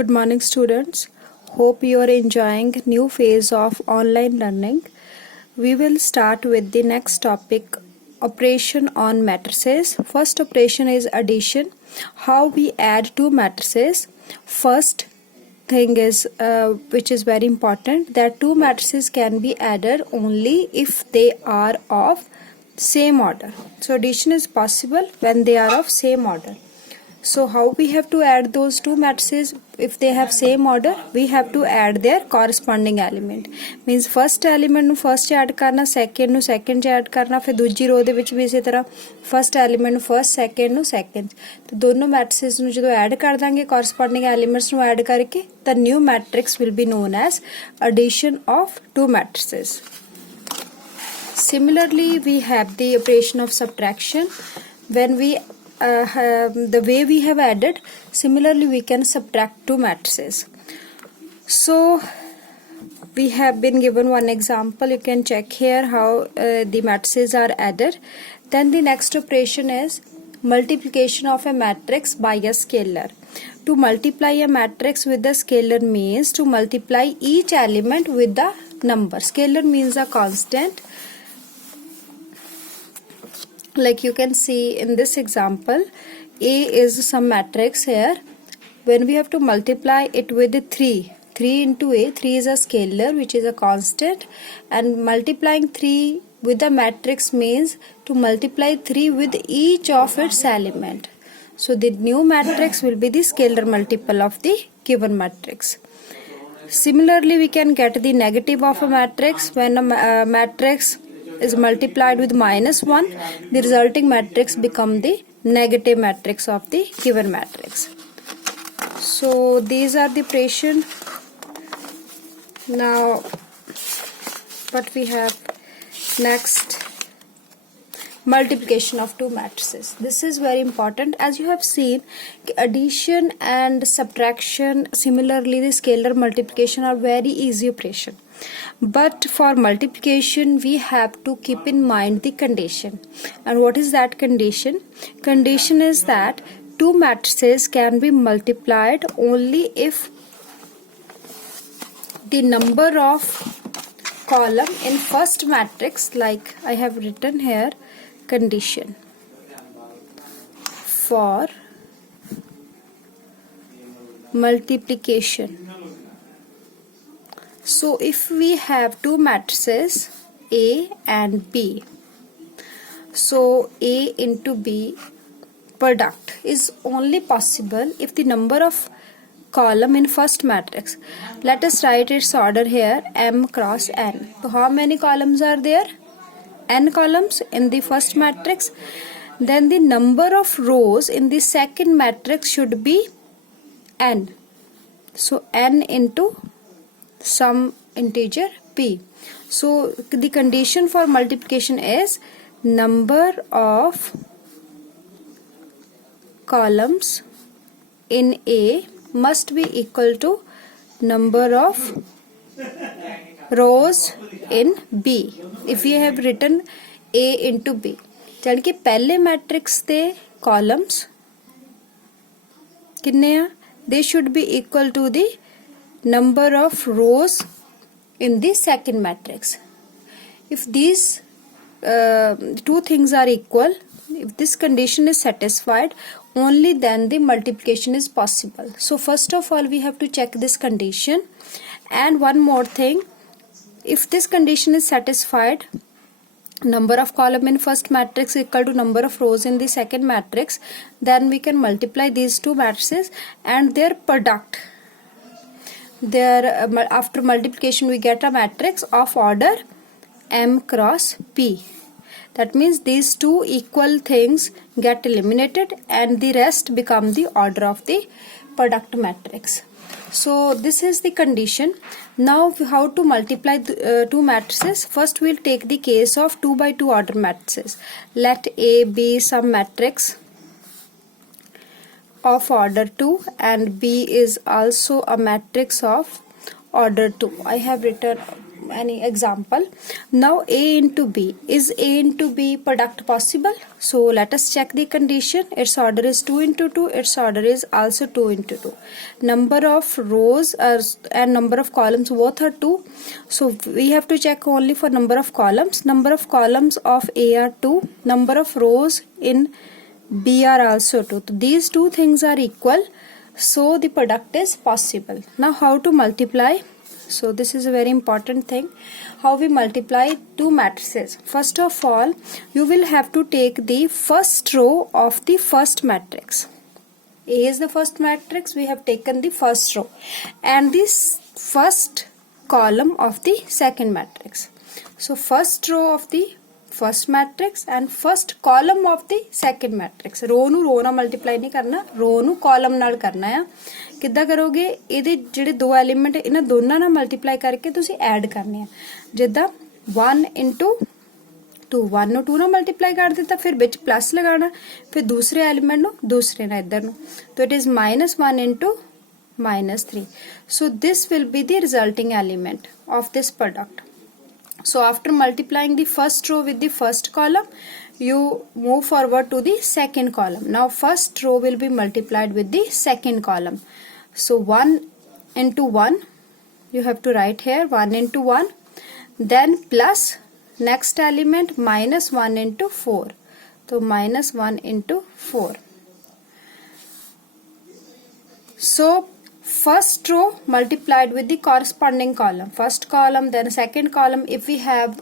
Good morning, students. Hope you are enjoying new phase of online learning. We will start with the next topic, operation on matrices. First operation is addition. How we add two matrices. First thing is which is very important, that two matrices can be added only if they are of same order. So addition is possible when they are of same order. So how we have to add those two matrices? If they have same order, we have to add their corresponding element. Means first element ਨੂੰ first 'ਚ add ਕਰਨਾ, second ਨੂੰ second 'ਚ add ਕਰਨਾ, ਫਿਰ ਦੂਜੀ ਰੋ ਦੇ ਵਿੱਚ ਵੀ ਇਸੇ ਤਰ੍ਹਾਂ first element ਨੂੰ first, second ਨੂੰ second. ਤੇ ਦੋਨੋਂ matrices ਨੂੰ ਜਦੋਂ add ਕਰ ਦਾਂਗੇ corresponding elements ਨੂੰ add ਕਰਕੇ, the new matrix will be known as addition of two matrices. Similarly, we have the operation of subtraction. When we the way we have added, similarly we can subtract two matrices. So we have been given one example. You can check here how the matrices are added. Then the next operation is multiplication of a matrix by a scalar. To multiply a matrix with a scalar means to multiply each element with the number. Scalar means a constant. Like you can see in this example, A is some matrix here. When we have to multiply it with 3 into A, 3 is a scalar which is a constant, and multiplying 3 with the matrix means to multiply 3 with each of its element. So the new matrix will be the scalar multiple of the given matrix. Similarly, we can get the negative of a matrix. When a matrix is multiplied with -1, the resulting matrix become the negative matrix of the given matrix. So these are the operation. Now what we have next, multiplication of two matrices. This is very important. As you have seen, addition and subtraction, similarly the scalar multiplication, are very easy operation. But for multiplication we have to keep in mind the condition. And what is that condition? Condition is that two matrices can be multiplied only if the number of column in first matrix, like I have written here, condition for multiplication. So if we have two matrices A and B, so A into B product is only possible if the number of column in first matrix, let us write its order here, M cross N. So how many columns are there? N columns in the first matrix. Then the number of rows in the second matrix should be N. So N into some integer p. So the condition for multiplication is number of columns in A must be equal to number of rows in B. If we have written A into B, यानी कि पहले matrix ਦੇ columns कितने हैं? They should be equal to the number of rows in the second matrix. If these two things are equal, if this condition is satisfied, only then the multiplication is possible. So first of all we have to check this condition. And one more thing, if this condition is satisfied, number of column in first matrix equal to number of rows in the second matrix, then we can multiply these two matrices and their product. After multiplication we get a matrix of order M cross P. That means these two equal things get eliminated and the rest become the order of the product matrix. So this is the condition. Now how to multiply two matrices? First we'll take the case of 2 by 2 order matrices. Let A be some matrix of order 2 and B is also a matrix of order 2. I have written any example. Now A into B. Is A into B product possible? So let us check the condition. Its order is 2 into 2. Its order is also 2 into 2. Number of rows and number of columns both are 2. So we have to check only for number of columns. Number of columns of A are 2. Number of rows in B are also 2. So these two things are equal. So the product is possible. Now how to multiply? So this is a very important thing. How we multiply two matrices. First of all, you will have to take the first row of the first matrix. A is the first matrix. We have taken the first row and this first column of the second matrix. So first row of the first matrix and first column of the second matrix. रो ਨੂੰ रो ਨਾਲ multiply ਨਹੀਂ ਕਰਨਾ, रो ਨੂੰ column ਨਾਲ ਕਰਨਾ ਆ। ਕਿੱਦਾਂ ਕਰੋਗੇ? ਇਹਦੇ ਜਿਹੜੇ ਦੋ ਐਲੀਮੈਂਟ ਇਹਨਾਂ ਦੋਨਾਂ ਨਾਲ ਮਲਟੀਪਲਾਈ ਕਰਕੇ ਤੁਸੀਂ ਐਡ ਕਰਨੇ ਆ। ਜਿੱਦਾਂ 1 into 2, 1 ਨੂੰ 2 ਨਾਲ ਮਲਟੀਪਲਾਈ ਕਰ ਦਿੱਤਾ, ਫਿਰ ਵਿੱਚ ਪਲੱਸ ਲਗਾਉਣਾ, ਫਿਰ ਦੂਸਰੇ ਐਲੀਮੈਂਟ ਨੂੰ ਦੂਸਰੇ ਨਾਲ ਇੱਧਰ ਨੂੰ, तो it is -1 into -3. So this will be the resulting element of this product. So after multiplying the first row with the first column, you move forward to the second column. Now first row will be multiplied with the second column. So 1 into 1, you have to write here 1 into 1, then plus next element -1 into 4. So -1 into 4. So first row multiplied with the corresponding column, first column, then second column. If we have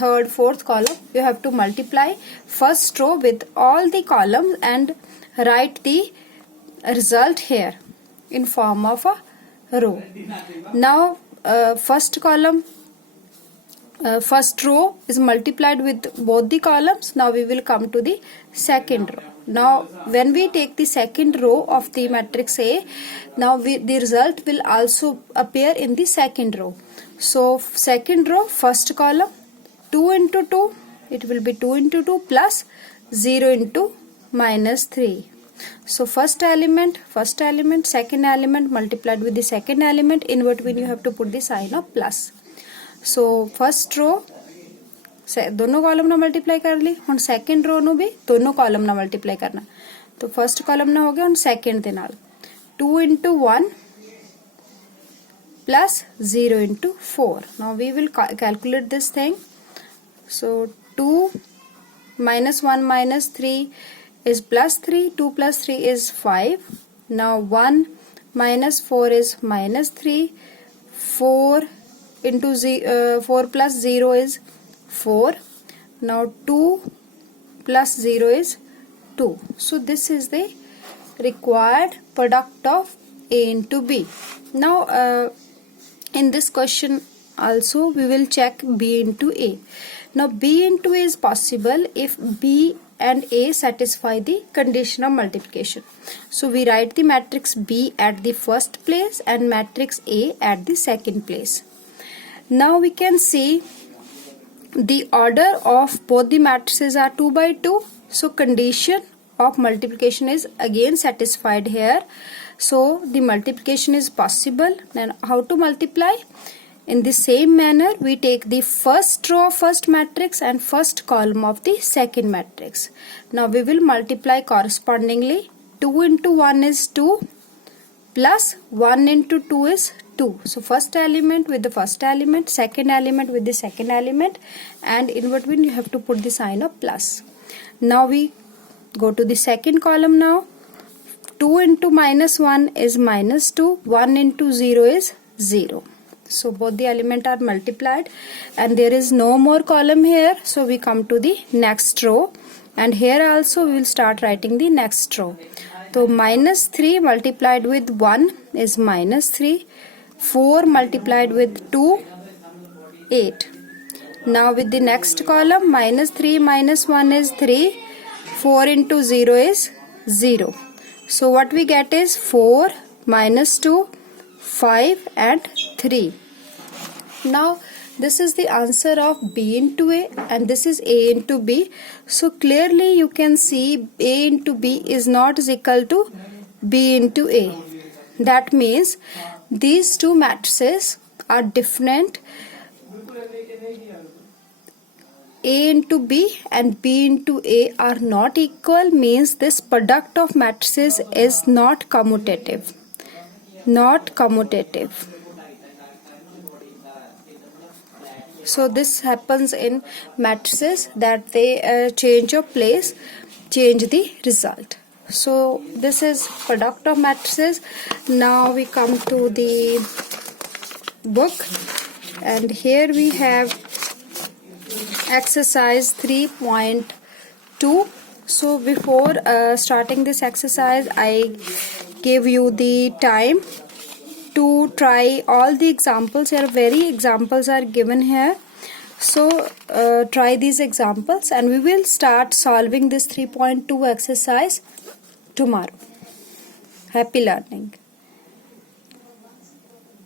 third, fourth column, you have to multiply first row with all the columns and write the result here in form of a row. Now first column, first row is multiplied with both the columns. Now we will come to the second row. Now when we take the second row of the matrix A, now the result will also appear in the second row. So second row, first column, 2 into 2, it will be 2 into 2 plus 0 into -3. So first element, second element multiplied with the second element, in between you have to put the sign of plus. So first row दोनों column ना multiply कर ली, हुण second रो नू भी दोनों column ना multiply करना, तो फर्स्ट कॉलम ना हो गया हुण सैकेंड दे नाल 2 into 1 plus 0 into 4. Now we will calculate this thing. So 2 -1 -3 is +3, 2 plus 3 is 5. Now 1 minus 4 is -3, 4 into 4 plus 0 is 4. Now 2 plus 0 is 2. So this is the required product of A into B. Now in this question also we will check B into A. Now B into A is possible if B and A satisfy the condition of multiplication. So we write the matrix B at the first place and matrix A at the second place. Now we can see the order of both the matrices are 2 by 2. So condition of multiplication is again satisfied here. So the multiplication is possible. Then how to multiply? In the same manner, we take the first row of first matrix and first column of the second matrix. Now we will multiply correspondingly. 2 into 1 is 2 plus 1 into 2 is 2. So first element with the first element, second element with the second element, and in between you have to put the sign of plus. Now we go to the second column now. 2 into -1 is -2, 1 into 0 is 0. So both the elements are multiplied and there is no more column here. So we come to the next row and here also we will start writing the next row. So -3 multiplied with 1 is -3. 4 multiplied with 2, 8. Now with the next column, -3 -1 is 3. 4 into 0 is 0. So what we get is 4 -2, 5 and 3. Now this is the answer of B into A and this is A into B. So clearly you can see A into B is not equal to B into A. That means these two matrices are different A into B and B into A are not equal means this product of matrices is not commutative. Not commutative. So this happens in matrices that they change of place, change the result. So this is product of matrices. Now we come to the book, and here we have exercise 3.2. So before starting this exercise, I gave you the time to try all the examples. Here very examples are given here. So try these examples and we will start solving this 3.2 exercise tomorrow. Happy learning.